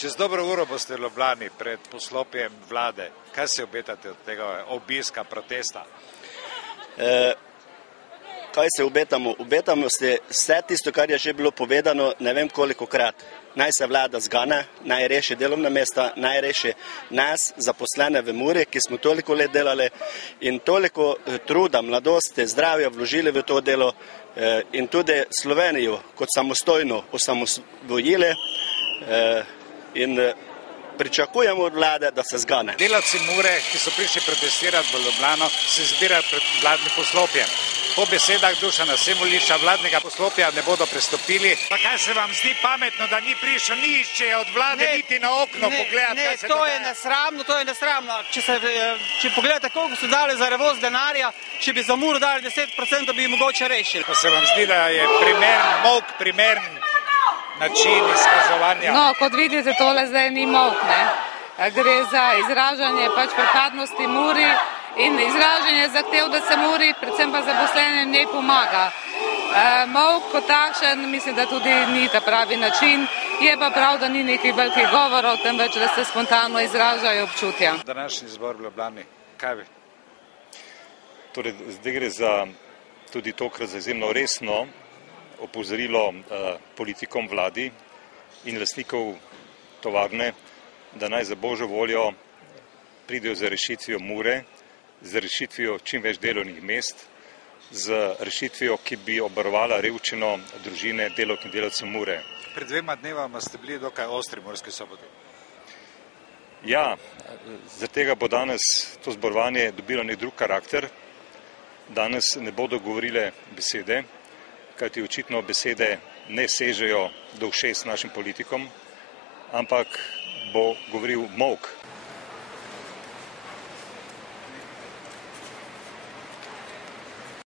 Čez dobro uro boste v Ljubljani pred poslopjem vlade. Kaj se obetate od tega obiska, protesta? Kaj se obetamo? Obetamo se vse tisto, kar je že bilo povedano, ne vem kolikokrat. Naj se vlada zgane, naj reši delovna mesta, naj reši nas, zaposlene v Muri, ki smo toliko let delali in toliko truda, mladosti, zdravja vložili v to delo in tudi Slovenijo kot samostojno osamosvojili in pričakujemo od vlade, da se zgane. Delavci Mure, ki so prišli protestirati v Ljubljano, se zbirajo pred vladnim poslopjem. Po besedah Dušana Semoliča vladnega poslopja ne bodo prestopili. Pa kaj se vam zdi pametno, da ni prišel nihče od vlade niti na okno pogledati, kaj se dogaja? To je nesramno. Če pogledate, koliko so dali za revoz denarja, če bi za Muro dali 10%, bi mogoče rešili. Pa se vam zdi, da je primern način izkazovanja? No, kot vidite, tole zdaj ni molk, ne. Gre za izražanje pripadnosti Muri in izražanje zahtev, da se Muri, predvsem pa zaposlenim, ne pomaga. Molk kot takšen, mislim, da tudi ni ta pravi način, je pa prav, da ni nekih velikih govorov, temveč, da se spontano izražajo občutja. Današnji zbor v Ljubljani, kaj bi? Torej, zdaj gre za tudi tokrat za izjemno resno opozorilo politikom, vladi in lastnikov tovarne, da naj za božjo voljo pridejo za rešitvijo Mure, z rešitvijo čim več delovnih mest, z rešitvijo, ki bi obvarovala revščino družine delavk in delavcev Mure. Pred 2 dnevama ste bili dokaj ostri v Murski Soboti. Ja, zaradi tega bo danes to zborovanje dobilo nek drug karakter. Danes ne bodo govorile besede, kajti očitno besede ne sežejo do ušes našim politikom, ampak bo govoril molk.